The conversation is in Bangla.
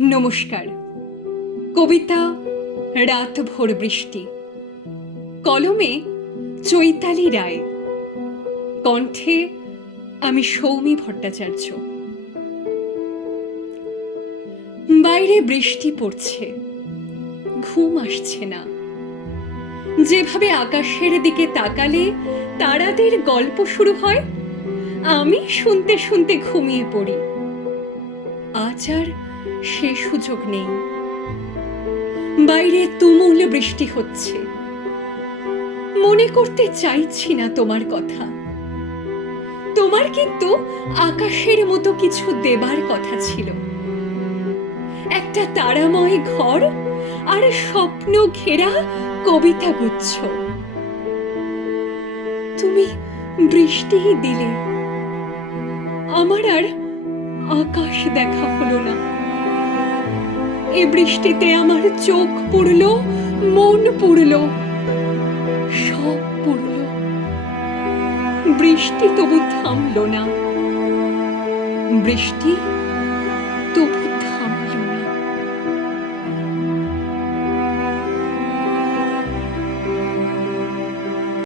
নমস্কার। কবিতা রাত ভোর বৃষ্টি। কলমে চৈতালি রায়। কণ্ঠে আমি সৌমি ভট্টাচার্য। বাইরে বৃষ্টি পড়ছে। ঘুম আসছে না। যেভাবে আকাশের দিকে তাকালে তারাদের গল্প শুরু হয়, আমি শুনতে শুনতে ঘুমিয়ে পড়ি। আচার সে সুযোগ নেই। বাইরে তুমুল বৃষ্টি হচ্ছে। মনে করতে চাইছি না তোমার কথা। তোমার কিন্তু আকাশের মতো কিছু দেবার কথা ছিল। একটা তারাময় ঘর আর স্বপ্ন ঘেরা কবিতা গুচ্ছ। তুমি বৃষ্টিই দিলে। আমার আর আকাশ দেখা হলো না। এ বৃষ্টিতে আমার চোখ পড়ল মন পড়ল সব পড়ল। বৃষ্টি তবু থামল না। বৃষ্টি